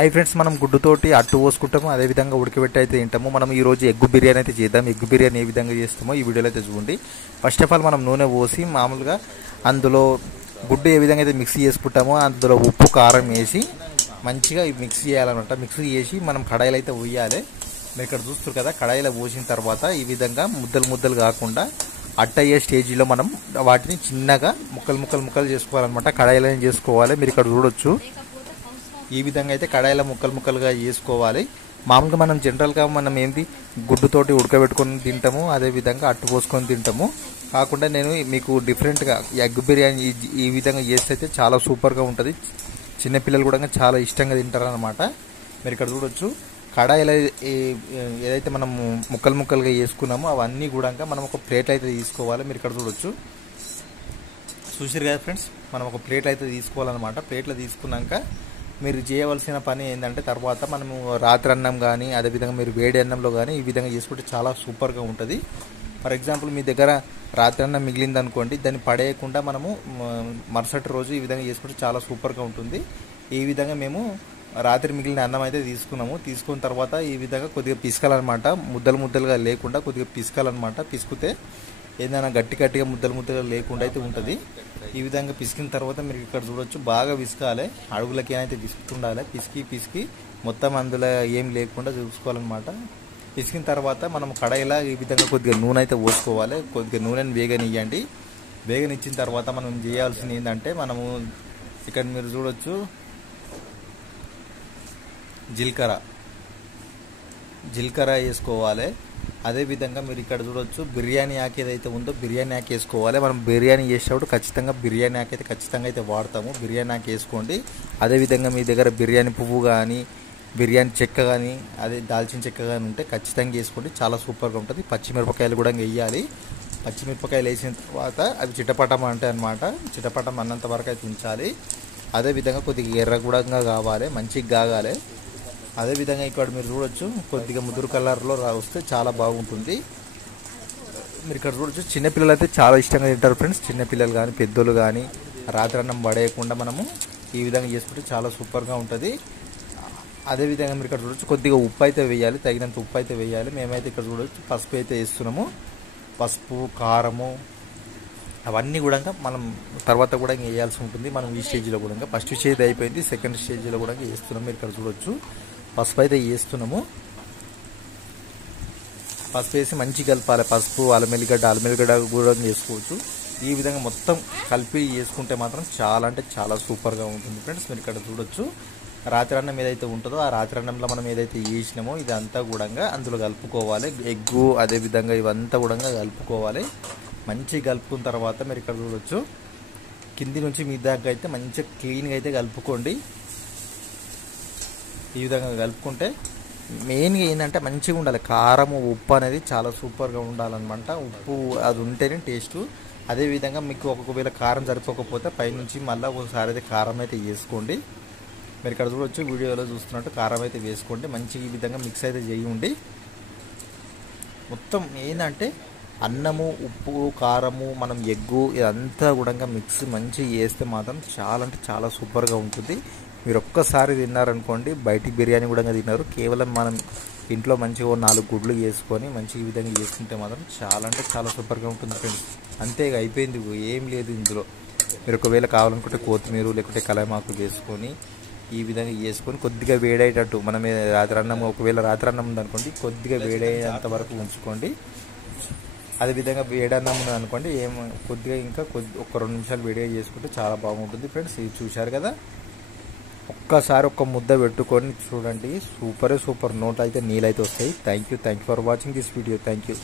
అవి ఫ్రెండ్స్ మనం గుడ్డుతోటి అట్టు పోసుకుంటాము, అదేవిధంగా ఉడకబెట్టి అయితే తింటాము. మనం ఈరోజు ఎగ్ బిర్యానీ అయితే చేద్దాం. ఎగ్ బిర్యానీ ఏ విధంగా చేస్తామో ఈ వీడియోలో అయితే చూడండి. ఫస్ట్ ఆఫ్ ఆల్ మనం నూనె పోసి మామూలుగా అందులో గుడ్డు ఏ విధంగా అయితే మిక్సీ చేసుకుంటామో అందులో ఉప్పు కారం వేసి మంచిగా మిక్స్ చేయాలన్నమాట. మిక్స్ చేసి మనం కడాయిలో అయితే పోయాలి. మీరు ఇక్కడ చూస్తారు కదా, కడాయిలో పోసిన తర్వాత ఈ విధంగా ముద్దలు ముద్దలు కాకుండా అట్టయ్యే స్టేజీలో మనం వాటిని చిన్నగా ముక్కలు చేసుకోవాలన్నమాట. కడాయిలో చేసుకోవాలి. మీరు ఇక్కడ చూడొచ్చు, ఈ విధంగా అయితే కడాయిలో ముక్కలుగా చేసుకోవాలి. మామూలుగా మనం జనరల్గా మనం ఏంటి గుడ్డుతోటి ఉడకబెట్టుకొని తింటాము, అదేవిధంగా అట్టు పోసుకొని తింటాము. కాకుండా నేను మీకు డిఫరెంట్గా ఎగ్ బిర్యానీ ఈ విధంగా చేస్తే అయితే చాలా సూపర్గా ఉంటుంది. చిన్నపిల్లలు కూడా చాలా ఇష్టంగా తింటారనమాట. మీరు ఇక్కడ చూడొచ్చు, కడాయిలో ఏదైతే మనం ముక్కలుగా చేసుకున్నామో అవన్నీ కూడా మనం ఒక ప్లేట్ అయితే తీసుకోవాలి. మీరు ఇక్కడ చూసారు కదా ఫ్రెండ్స్, మనం ఒక ప్లేట్ అయితే తీసుకోవాలన్నమాట. ప్లేట్లో తీసుకున్నాక మీరు చేయవలసిన పని ఏంటంటే తర్వాత మనము రాత్రి అన్నం కానీ అదేవిధంగా మీరు వేడి అన్నంలో కానీ ఈ విధంగా చేసుకుంటే చాలా సూపర్గా ఉంటుంది. ఫర్ ఎగ్జాంపుల్ మీ దగ్గర రాత్రి అన్నం మిగిలింది అనుకోండి, దాన్ని పడేయకుండా మనము మరుసటి రోజు ఈ విధంగా చేసుకుంటే చాలా సూపర్గా ఉంటుంది. ఈ విధంగా మేము రాత్రి మిగిలిన అన్నం అయితే తీసుకున్న తర్వాత ఈ విధంగా కొద్దిగా పిసకాలన్నమాట. ముద్దలుగా లేకుండా కొద్దిగా పిసకాలన్నమాట. పిసికితే ఏదైనా గట్టిగా ముద్దలుగా లేకుండా అయితే ఉంటుంది. ఈ విధంగా పిసికిన తర్వాత మీరు ఇక్కడ చూడొచ్చు, బాగా పిసకాలి. అడుగులకి ఏమైతే పిసుకుతుండాలి. పిసికి మొత్తం అందులో ఏం లేకుండా చూసుకోవాలన్నమాట. పిసికిన తర్వాత మనం కడాయిలా ఈ విధంగా కొద్దిగా నూనె అయితే పోసుకోవాలి. కొద్దిగా నూనెని వేగనియ్యండి. వేగనిచ్చిన తర్వాత మనం చేయాల్సింది ఏంటంటే, మనము ఇక్కడ మీరు చూడొచ్చు జీలకర్ర వేసుకోవాలి. అదేవిధంగా మీరు ఇక్కడ చూడొచ్చు బిర్యానీ ఆకు ఏదైతే ఉందో బిర్యానీ ఆకు వేసుకోవాలి. మనం బిర్యానీ చేసేటప్పుడు ఖచ్చితంగా బిర్యానీ ఆకు అయితే ఖచ్చితంగా అయితే వాడతాము. బిర్యానీ ఆకు వేసుకోండి. అదేవిధంగా మీ దగ్గర బిర్యానీ పువ్వు కానీ బిర్యానీ చెక్క కానీ అదే దాల్చిన చెక్క కానీ ఉంటే ఖచ్చితంగా వేసుకోండి, చాలా సూపర్గా ఉంటుంది. పచ్చిమిరపకాయలు కూడా వేయాలి. పచ్చిమిరపకాయలు వేసిన తర్వాత అవి చిటపటం అంటే అనమాట, చిటపటం అన్నంత వరకు అయితే ఉంచాలి. అదేవిధంగా కొద్దిగా ఎర్ర కూడా కావాలి, మంచిగా కాగాలి. అదేవిధంగా ఇక్కడ మీరు చూడొచ్చు, కొద్దిగా ముదురు కలర్లో వస్తే చాలా బాగుంటుంది. మీరు ఇక్కడ చూడొచ్చు, చిన్నపిల్లలు అయితే చాలా ఇష్టంగా తింటారు ఫ్రెండ్స్. చిన్నపిల్లలు కానీ పెద్దోళ్ళు కానీ రాత్రి అన్నం పడేయకుండా మనము ఈ విధంగా చేసుకుంటే చాలా సూపర్గా ఉంటుంది. అదేవిధంగా మీరు ఇక్కడ చూడొచ్చు, కొద్దిగా ఉప్పు అయితే వేయాలి, తగినంత ఉప్పు అయితే వేయాలి. మేమైతే ఇక్కడ చూడొచ్చు పసుపు అయితే వేస్తున్నాము. పసుపు కారము అవన్నీ కూడా మనం తర్వాత కూడా వేయాల్సి ఉంటుంది. మనం ఈ స్టేజ్లో కూడా ఫస్ట్ స్టేజ్ అయిపోయింది, సెకండ్ స్టేజ్లో కూడా వేస్తున్నాము. మీరు ఇక్కడ చూడొచ్చు పసుపు అయితే వేస్తున్నాము. పసుపు వేసి మంచిగా కలపాలి. పసుపు అల్లమెల్లిగడ్డ కూడా వేసుకోవచ్చు. ఈ విధంగా మొత్తం కలిపి వేసుకుంటే మాత్రం చాలా అంటే చాలా సూపర్గా ఉంటుంది ఫ్రెండ్స్. మీరు ఇక్కడ చూడొచ్చు, రాత్రి అన్నం ఏదైతే ఉంటుందో ఆ రాత్రి అన్నంలో మనం ఏదైతే వేసినామో ఇదంతా కూడా అందులో కలుపుకోవాలి. ఎగ్గు అదేవిధంగా ఇవంతా కూడా కలుపుకోవాలి. మంచిగా కలుపుకున్న తర్వాత మీరు ఇక్కడ చూడొచ్చు, కింది నుంచి మీ దాకా అయితే మంచిగా క్లీన్గా అయితే కలుపుకోండి. ఈ విధంగా కలుపుకుంటే మెయిన్గా ఏంటంటే మంచిగా ఉండాలి. కారము ఉప్పు అనేది చాలా సూపర్గా ఉండాలన్నమాట. ఉప్పు అది ఉంటేనే టేస్ట్. అదేవిధంగా మీకు ఒకవేళ కారం సరిపోకపోతే పైనుంచి మళ్ళీ ఒకసారి అయితే కారం అయితే వేసుకోండి. మీరు ఇక్కడ చూడొచ్చు, వీడియోలో చూస్తున్నట్టు కారం అయితే వేసుకోండి. మంచిగా ఈ విధంగా మిక్స్ అయితే చేయండి. మొత్తం ఏంటంటే అన్నము ఉప్పు కారము మనం ఎగ్గు ఇదంతా కూడా మిక్స్ మంచిగా చేస్తే మాత్రం చాలా అంటే చాలా సూపర్గా ఉంటుంది. మీరు ఒక్కసారి తిన్నారనుకోండి బయటికి బిర్యానీ కూడా తిన్నారు. కేవలం మనం ఇంట్లో మంచిగా 4 గుడ్లు వేసుకొని మంచిగా ఈ విధంగా చేసుకుంటే మాత్రం చాలా అంటే చాలా సూపర్గా ఉంటుంది ఫ్రెండ్స్. అంతే అయిపోయింది, ఏం లేదు ఇందులో. మీరు ఒకవేళ కావాలనుకుంటే కొత్తిమీర లేకుంటే కలమాకు వేసుకొని ఈ విధంగా వేసుకొని కొద్దిగా వేడేటట్టు మనం రాత్రి అన్నం ఒకవేళ రాత్రి అన్నం ఉందనుకోండి కొద్దిగా వేడేంత వరకు ఉంచుకోండి. అదేవిధంగా వేడన్నం అనుకోండి కొద్దిగా ఇంకా ఒక 2 నిమిషాలు వేడిగా చేసుకుంటే చాలా బాగుంటుంది ఫ్రెండ్స్. ఇది చూశారు కదా, ఒక్కసారి ఒక ముద్ద పెట్టుకొని చూడండి, సూపర్ నోట్ అయితే నీళ్ళైతే వస్తాయి. Thank you for watching this video. Thank you.